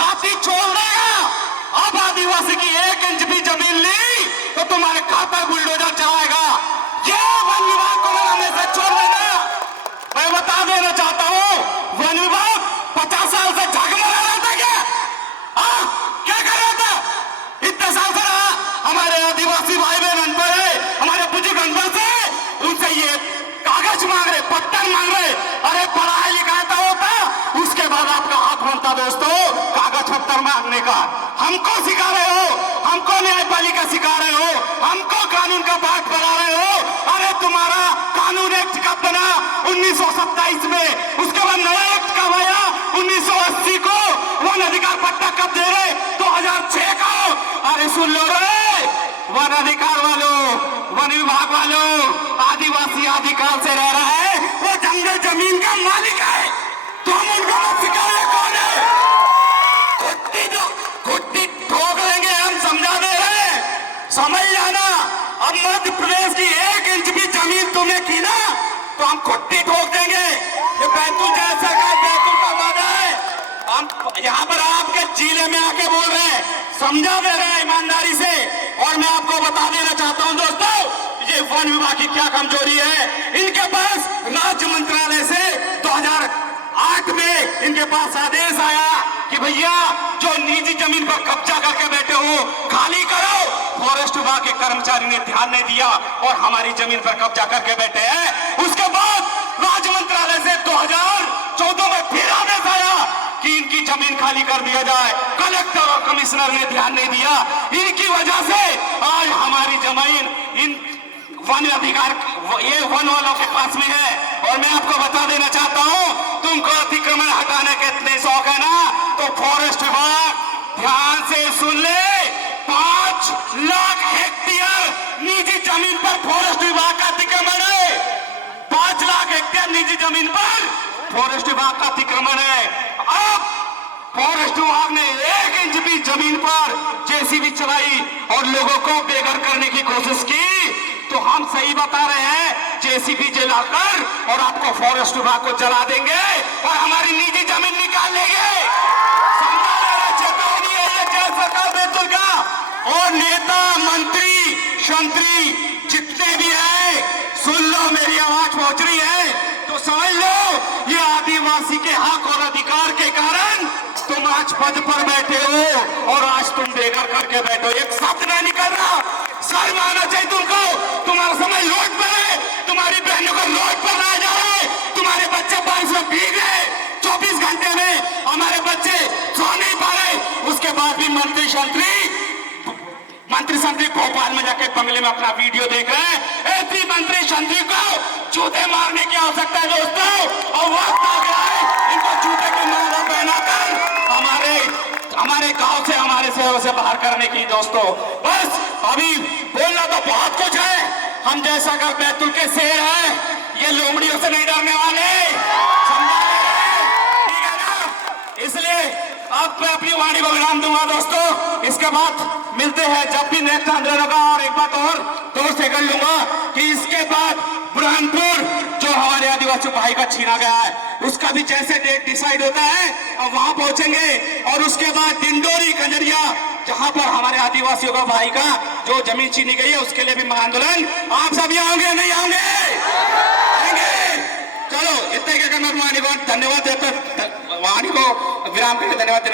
छाती छोड़ देगा। अब आदिवासी की 1 इंच भी जमीन ली तो तुम्हारे खाता बुलडोजर चलाएगा। ये वन विभाग को मेरा मैसेज छोड़ देना। मैं बता देना चाहता हूं, वन विभाग 50 साल से झगमगा रहा था क्या? क्या कर रहा था? इतने साल से रहा। हमारे आदिवासी भाई बहन अनपढ़ है, हमारे बुजुर्ग अनपढ़ थे, उनसे ये कागज मांग रहे, पत्थर मांग रहे। अरे पढ़ाया लिखाया था होता, उसके बाद आपका हाथ बनता दोस्तों कागज पत्थर मांगने का। हमको सिखा रहे हो, हमको न्यायपालिका सिखा रहे हो, हमको कानून का पाठ पढ़ा रहे हो। अरे तुम्हारा कानून एक्ट कब बना? 1927 में। उसके बाद नया एक्ट कब आया? 1980 को। वन अधिकार पट्टा कब दे रहे? 2006 को। अरे सुन लो रे वन अधिकार वालों, वन विभाग वालों, आदिवासी आदिकाल से रह रहा है, वो जंगल जमीन का मालिक है। तुम उनको मत सिखाओ कौन है। कुट्टी ठोक लेंगे हम, समझा दे रहे, समझ जाना। अब मध्य प्रदेश की 1 इंच भी जमीन तुमने की ना तो हम कुट्टी ठोक देंगे। ये बैतूल जैसा का बैतूल का वादा है। हम यहाँ पर आपके जिले में आके बोल रहे हैं, समझा दे रहे हैं ईमानदारी से। और मैं आपको बता देना चाहता हूं दोस्तों, ये वन विभाग की क्या कमजोरी है। इनके पास राज्य मंत्रालय से 2008 में इनके पास आदेश आया कि भैया जो निजी जमीन पर कब्जा करके बैठे हो खाली करो। फॉरेस्ट विभाग के कर्मचारी ने ध्यान नहीं दिया और हमारी जमीन पर कब्जा करके बैठे हैं। उसके बाद राज्य मंत्रालय से 2014 में फिर आदेश आया कि इनकी जमीन खाली कर दिया जाए। कलेक्टर और कमिश्नर ने ध्यान नहीं दिया। इनकी वजह से आज हमारी जमीन इन वन अधिकार ये वन वालों के पास में है। और मैं आपको बता देना चाहता हूं, तुमको अतिक्रमण हटाने के इतने शौक है ना, तो फॉरेस्ट विभाग ध्यान से सुन ले, 5 लाख हेक्टेयर निजी जमीन पर फॉरेस्ट विभाग का अतिक्रमण है। 5 लाख हेक्टेयर निजी जमीन पर फॉरेस्ट विभाग का अतिक्रमण है। अब फॉरेस्ट विभाग ने 1 इंच भी जमीन पर जेसीबी चलाई और लोगों को बेघर करने की कोशिश की। तो हम सही बता रहे हैं, जेसीबी जलाकर और आपको फॉरेस्ट विभाग को जला देंगे और हमारी निजी जमीन निकाल लेंगे। चेतावनी है ये जय सरकार बैतूल का। और नेता मंत्री शंत्री जितने भी हैं, सुन लो, मेरी आवाज पहुंच रही है तो समझ लो, ये आदिवासी के हक और अधिकार के कारण तुम आज पद पर बैठे हो और आज तुम बेघर करके बैठो। एक शब्द नहीं निकल रहा। शर्म आना चाहिए तुमको। तुम्हारा समय रोड पर है, तुम्हारी बहनों को रोड पर लाया जा रहा है, तुम्हारे बच्चे बारिश में भीग रहे। 24 घंटे में हमारे बच्चे सो नहीं पा रहे। उसके बाद भी मंत्री संतरी भोपाल में जाके बंगले में अपना वीडियो देख रहे हैं। ऐसी मंत्री संतरी को जूते मारने की आवश्यकता है दोस्तों। और वक्त आ गया है इनको जूते की माला पहनाकर हमारे गांव से, हमारे शहरों से बाहर करने की दोस्तों। बस अभी बोलना तो बहुत कुछ है। हम जैसा कर बैतूल के शेर हैं, ये लोमड़ियों से नहीं डरने वाले, समझा रहे, ठीक है ना। इसलिए अब मैं अपनी वाणी को विराम दूंगा दोस्तों। इसके बाद मिलते हैं जब भी नेक्स्ट आंदोलन होगा। और एक बात और दोस्त से कर लूंगा कि इसके बाद बुरहानपुर जो हमारे आदिवासी भाई का छीना गया है, उसका भी जैसे डेट डिसाइड होता है अब वहां पहुंचेंगे। और उसके बाद डिंडोरी कंजरिया जहां पर हमारे आदिवासियों का भाई का जो जमीन छीनी गई है, उसके लिए भी महाआंदोलन। आप सभी आओगे नहीं आओगे? आएंगे। चलो इतने के करना वाणी को धन्यवाद देते, वाणी को विराम करके धन्यवाद देना।